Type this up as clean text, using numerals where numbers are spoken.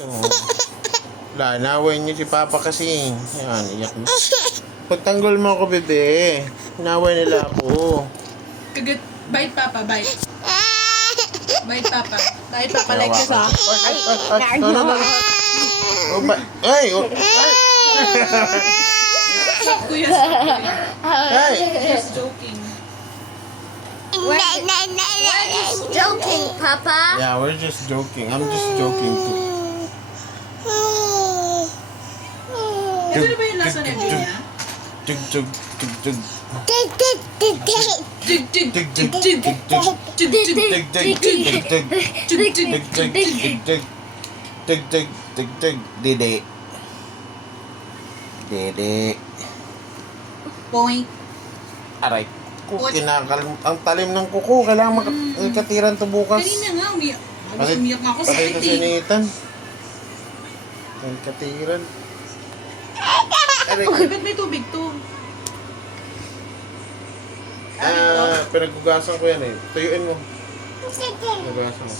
Oo. Wala, naway niyo si Papa kasi. Yan, iyak na. Pagtanggol mo ako, bebe. Naway nila ako. Kagat, bite papa, bite. Bite papa. Bite papa like this ah. Ay, no, no, no. Oh, ay, oh, ay. Kuya, Ay. just joking. Joking, Papa. Yeah, we're just joking. I'm just joking too. Ito na ba yung lasa na niya? Jug, jug, jug, jug. Jig, jig, jig, jig, jig, jig, jig, jig, jig, jig, jig, Dig. Dede. Dede. Point. Aray. Ang talim ng kuko. Kailangan makatiran to bukas. Kanina nga, umiyak nga ako sa Pakita sakit si eh. Nathan. Ang katiran. Aray. Ay, ba't may tubig to? Pinagbugasan ko yan eh. Tuyuin mo. Nagugasan mo.